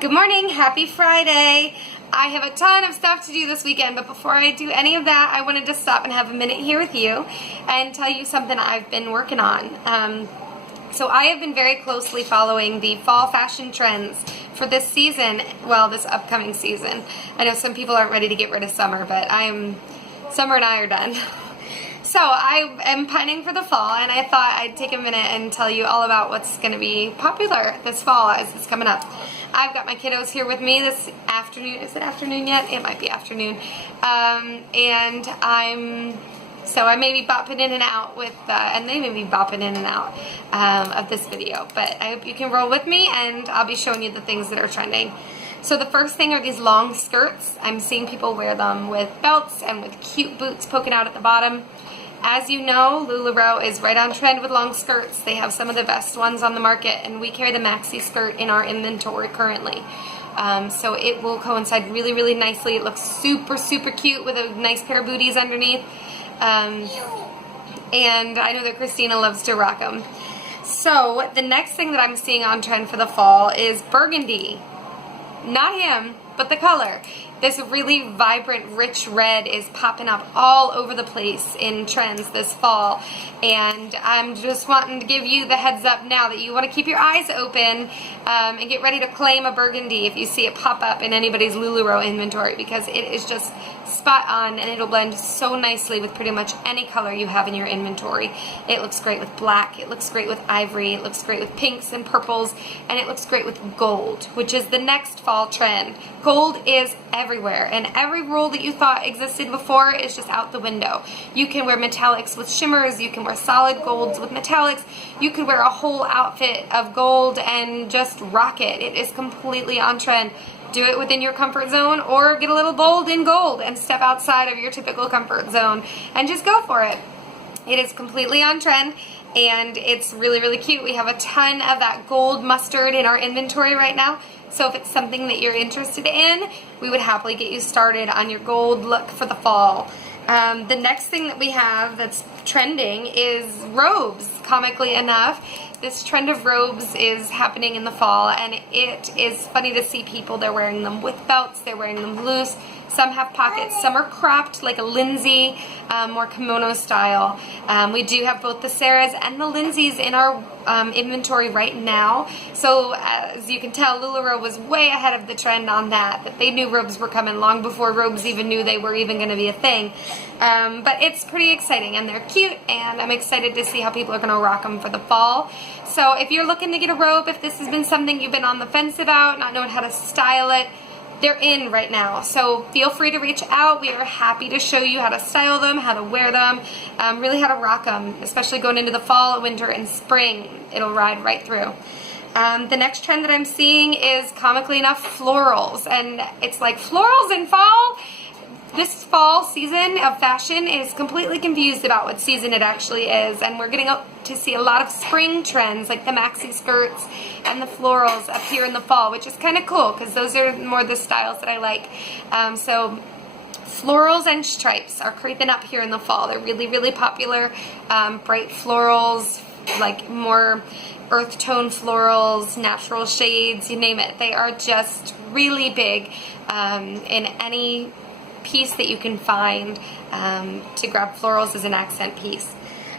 Good morning, happy Friday. I have a ton of stuff to do this weekend, but before I do any of that, I wanted to stop and have a minute here with you and tell you something I've been working on. So I have been very closely following the fall fashion trends for this season, well, this upcoming season. I know some people aren't ready to get rid of summer, but summer and I are done. So I am pining for the fall, and I thought I'd take a minute and tell you all about what's going to be popular this fall as it's coming up. I've got my kiddos here with me this afternoon. Is it afternoon yet? It might be afternoon. So I may be bopping in and out with, and they may be bopping in and out of this video. But I hope you can roll with me, and I'll be showing you the things that are trending. So the first thing are these long skirts. I'm seeing people wear them with belts and with cute boots poking out at the bottom. As you know, LuLaRoe is right on trend with long skirts. They have some of the best ones on the market, and we carry the maxi skirt in our inventory currently. So it will coincide really, really nicely. It looks super, super cute with a nice pair of booties underneath. And I know that Christina loves to rock them. So the next thing that I'm seeing on trend for the fall is burgundy. Not him, but the color. This really vibrant, rich red is popping up all over the place in trends this fall. And I'm just wanting to give you the heads up now that you want to keep your eyes open and get ready to claim a burgundy if you see it pop up in anybody's LuLaRoe inventory, because it is just spot on and it'll blend so nicely with pretty much any color you have in your inventory. It looks great with black, it looks great with ivory, it looks great with pinks and purples, and it looks great with gold, which is the next fall trend. Gold is everywhere, and every rule that you thought existed before is just out the window. You can wear metallics with shimmers, you can wear solid golds with metallics, you could wear a whole outfit of gold and just rock it. It is completely on trend. Do it within your comfort zone, or get a little bold in gold and step outside of your typical comfort zone and just go for it. It is completely on trend, and it's really, really cute. We have a ton of that gold mustard in our inventory right now. So if it's something that you're interested in, we would happily get you started on your gold look for the fall. The next thing that we have that's trending is robes, comically enough. This trend of robes is happening in the fall, and it is funny to see people. They're wearing them with belts, they're wearing them loose. Some have pockets, some are cropped like a Lindsay, more kimono style. We do have both the Sarahs and the Lindsays in our inventory right now. So as you can tell, LuLaRoe was way ahead of the trend on that they knew robes were coming long before robes even knew they were even going to be a thing. But it's pretty exciting, and they're cute, and I'm excited to see how people are going to rock them for the fall. So if you're looking to get a robe, if this has been something you've been on the fence about, not knowing how to style it, they're in right now. So feel free to reach out. We are happy to show you how to style them, how to wear them, really how to rock them, especially going into the fall, winter, and spring. It'll ride right through. The next trend that I'm seeing is, comically enough, florals. And it's like, florals in fall? This fall season of fashion is completely confused about what season it actually is, and we're getting to see a lot of spring trends like the maxi skirts and the florals up here in the fall, which is kind of cool because those are more the styles that I like. So florals and stripes are creeping up here in the fall. They're really, really popular. Bright florals, like more earth tone florals, natural shades, you name it. They are just really big in any piece that you can find to grab florals as an accent piece.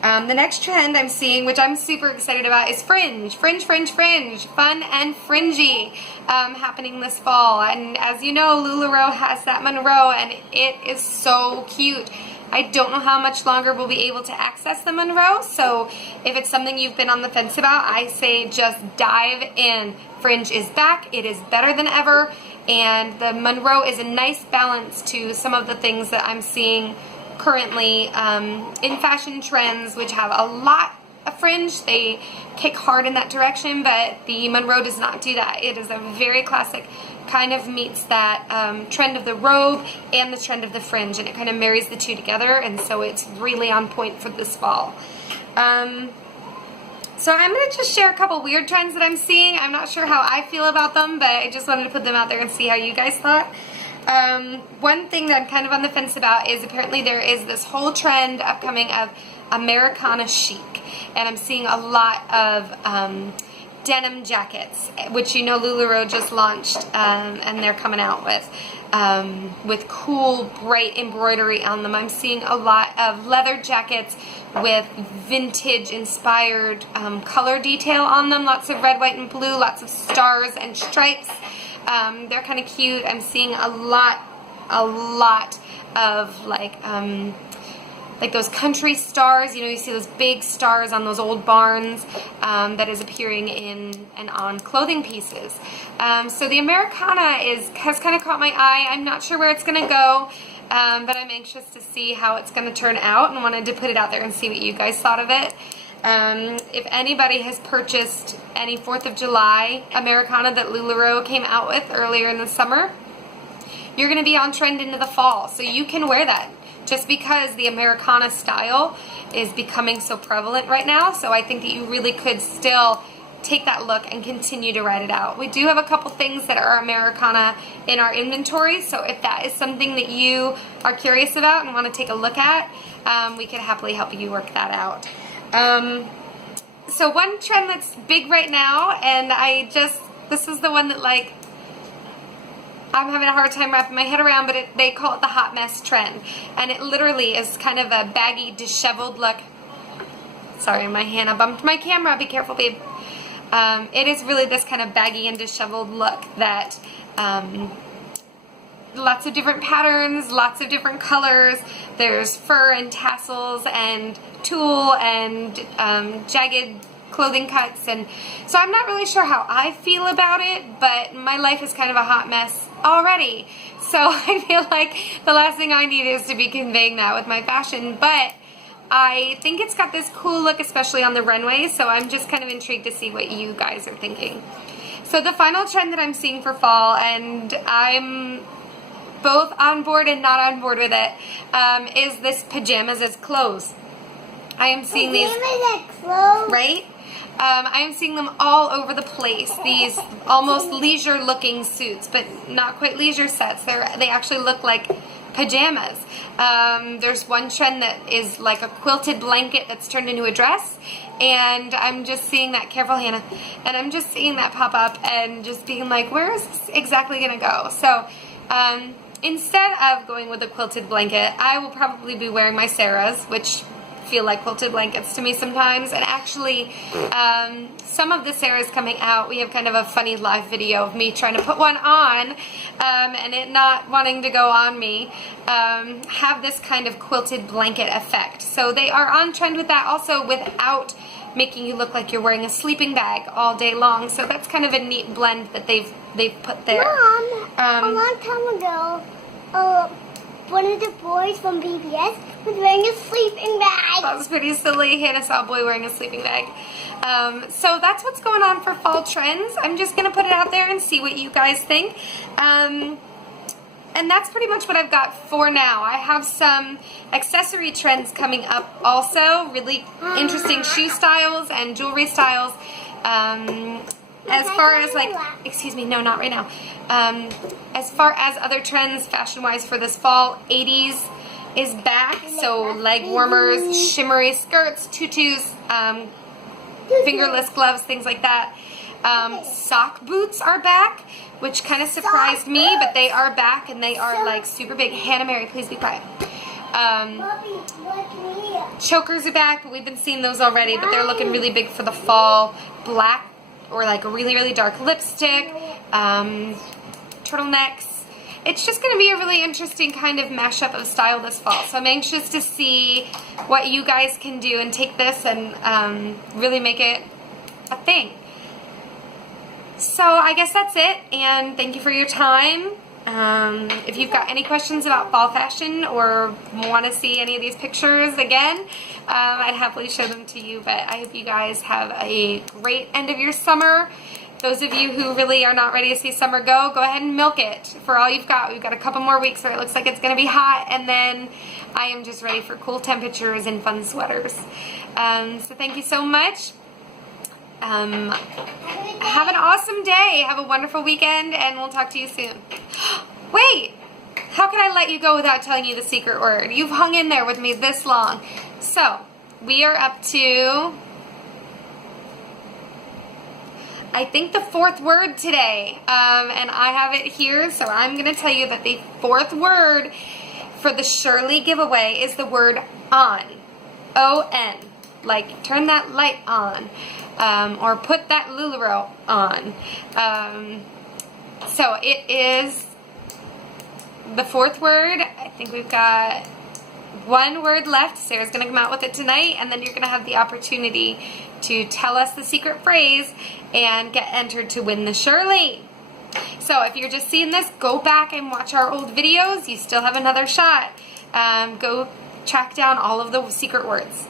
The next trend I'm seeing, which I'm super excited about, is fringe. Fringe, fringe, fringe. Fun and fringy happening this fall. And as you know, LuLaRoe has that Monroe, and it is so cute. I don't know how much longer we'll be able to access the Monroe, so if it's something you've been on the fence about, I say just dive in. Fringe is back. It is better than ever, and the Monroe is a nice balance to some of the things that I'm seeing currently in fashion trends, which have a lot of fringe. They kick hard in that direction, but the Monroe does not do that. It is a very classic, kind of meets that trend of the robe and the trend of the fringe, and it kind of marries the two together, and so it's really on point for this fall. So I'm going to just share a couple weird trends that I'm seeing. I'm not sure how I feel about them, but I just wanted to put them out there and see how you guys thought. One thing that I'm kind of on the fence about is apparently there is this whole trend upcoming of Americana chic, and I'm seeing a lot of denim jackets, which you know LuLaRoe just launched, and they're coming out with cool, bright embroidery on them. I'm seeing a lot of leather jackets with vintage-inspired color detail on them. Lots of red, white, and blue. Lots of stars and stripes. They're kind of cute. I'm seeing a lot of like those country stars. You know, you see those big stars on those old barns, that is appearing in and on clothing pieces. So the Americana has kind of caught my eye. I'm not sure where it's going to go, but I'm anxious to see how it's going to turn out and wanted to put it out there and see what you guys thought of it. If anybody has purchased any 4th of July Americana that LuLaRoe came out with earlier in the summer, you're going to be on trend into the fall, so you can wear that. Just because the Americana style is becoming so prevalent right now, so I think that you really could still take that look and continue to ride it out. We do have a couple things that are Americana in our inventory, so if that is something that you are curious about and want to take a look at, we could happily help you work that out. So one trend that's big right now, and this is the one that I'm having a hard time wrapping my head around, but they call it the hot mess trend. And it literally is kind of a baggy, disheveled look. Sorry, my hand, I bumped my camera. Be careful, babe. It is really this kind of baggy and disheveled look that lots of different patterns, lots of different colors. There's fur and tassels and tulle and jagged clothing cuts, and so I'm not really sure how I feel about it, but my life is kind of a hot mess already, so I feel like the last thing I need is to be conveying that with my fashion, but I think it's got this cool look, especially on the runway, so I'm just kind of intrigued to see what you guys are thinking. So the final trend that I'm seeing for fall, and I'm both on board and not on board with it, is this pajamas as clothes. I am seeing these, right? I am seeing them all over the place. These almost leisure-looking suits, but not quite leisure sets. They actually look like pajamas. There's one trend that is like a quilted blanket that's turned into a dress, and I'm just seeing that, careful Hannah, and I'm just seeing that pop up and just being like, where is this exactly going to go? So instead of going with a quilted blanket, I will probably be wearing my Sarahs, which feel like quilted blankets to me sometimes, and actually some of the Sarahs coming out, we have kind of a funny live video of me trying to put one on and it not wanting to go on me, have this kind of quilted blanket effect. So they are on trend with that also, without making you look like you're wearing a sleeping bag all day long. So that's kind of a neat blend that they've put there. Mom, a long time ago, one of the boys from PBS was wearing a sleeping bag. That was pretty silly. Hannah saw a boy wearing a sleeping bag. So that's what's going on for fall trends. I'm just going to put it out there and see what you guys think. And that's pretty much what I've got for now. I have some accessory trends coming up also. Really interesting shoe styles and jewelry styles. As far as excuse me, no, not right now. As far as other trends fashion-wise for this fall, 80s is back. So leg warmers, shimmery skirts, tutus, fingerless gloves, things like that. Sock boots are back, which kind of surprised me, but they are back and they are like super big. Hannah Mary, please be quiet. Chokers are back, but we've been seeing those already, but they're looking really big for the fall. Black or like a really, really dark lipstick, turtlenecks. It's just going to be a really interesting kind of mashup of style this fall. So I'm anxious to see what you guys can do and take this and really make it a thing. So I guess that's it, and thank you for your time. If you've got any questions about fall fashion or want to see any of these pictures again, I'd happily show them to you, but I hope you guys have a great end of your summer. Those of you who really are not ready to see summer go ahead and milk it for all you've got. We've got a couple more weeks where it looks like it's going to be hot, and then I am just ready for cool temperatures and fun sweaters. So thank you so much. Have an awesome day. Have a wonderful weekend, and we'll talk to you soon. Wait, how can I let you go without telling you the secret word? You've hung in there with me this long. So, we are up to I think the fourth word today, and I have it here, so I'm going to tell you that the fourth word for the Shirley giveaway is the word on. O-N. Like, turn that light on, or put that LuLaRoe on. So it is the fourth word. I think we've got one word left. Sarah's going to come out with it tonight, and then you're going to have the opportunity to tell us the secret phrase and get entered to win the Shirley. So if you're just seeing this, go back and watch our old videos. You still have another shot. Go track down all of the secret words.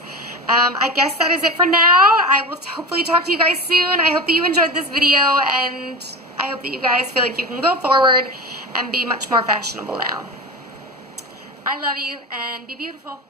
I guess that is it for now. I will hopefully talk to you guys soon. I hope that you enjoyed this video, and I hope that you guys feel like you can go forward and be much more fashionable now. I love you, and be beautiful.